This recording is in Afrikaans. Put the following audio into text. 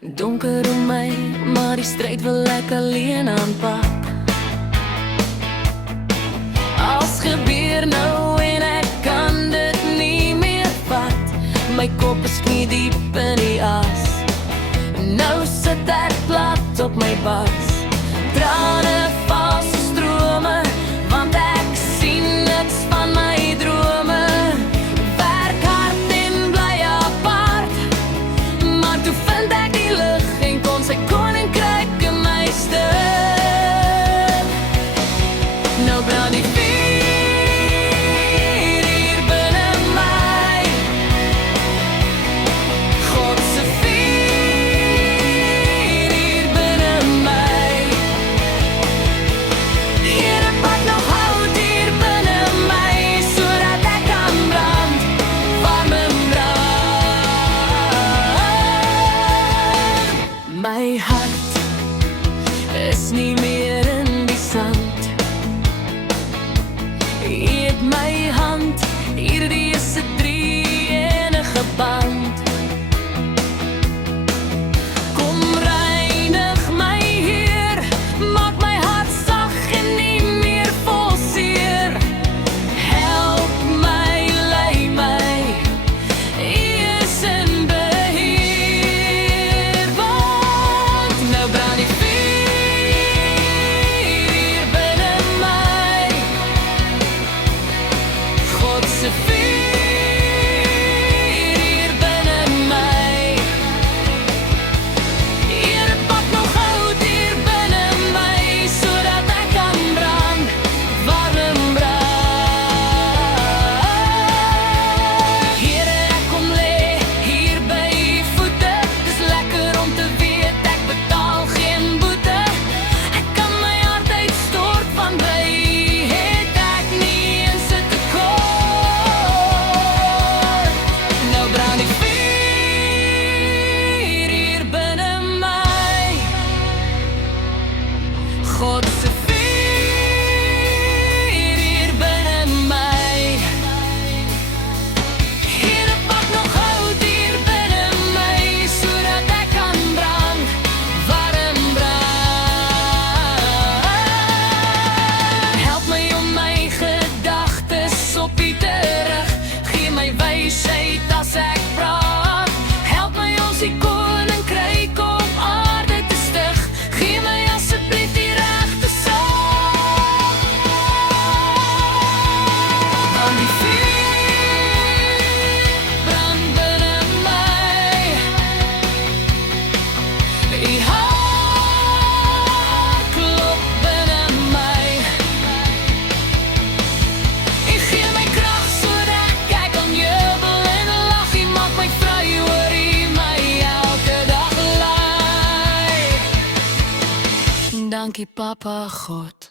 Donker om my, maar die stryd wil ek alleen aanpak. Als gebeur nou en ek kan dit nie meer vat. My kop is knie diep in die as. Nou sit ek plat op my bas. Trane val so strome, want ek sien niks van my drome. Werk hard en bly apart, maar toe vind ek die lig en kon sy koninkryk in my stuk. Nou brand die vuur hier binne my, God se vuur hier binne my. Here pak nog hout hier binne my, sodat ek kan brand, warm en brand. My hart is nie meer in die sand. Eet my hand, hierdie is 'n drie-enige band. Kom reinig my Heer, maak my hart sag en nie meer vol seer. Help my, lei my, U is in beheer. Want nou brand die vuur hier binne my, God se vuur hier binne my. Here pak nog hout hier binne my, sodat ek kan brand, warm en brand. Here ek kom lê hier by U voete, dis lekker om te weet ek betaal geen boete. Ek kan my hart uitstort, want by U het ek nie eens 'n tekort. Nou brand die vuur hier binne my, God se vuur hier binne my. Here pak nog hout hier binne my, sodat ek kan brand, warm brand. Help my om my gedagtes op U te rig, gee my wysheid as ek praat. Help my om die koninkryk op aarde te stig, gee my asseblief die regte saak. Want die vuur brand binne my, U hart klop binne my. U gee my krag sodat ek kan jubel en lag. U maak my vry oor U my elke dag lei. Dankie Papa God.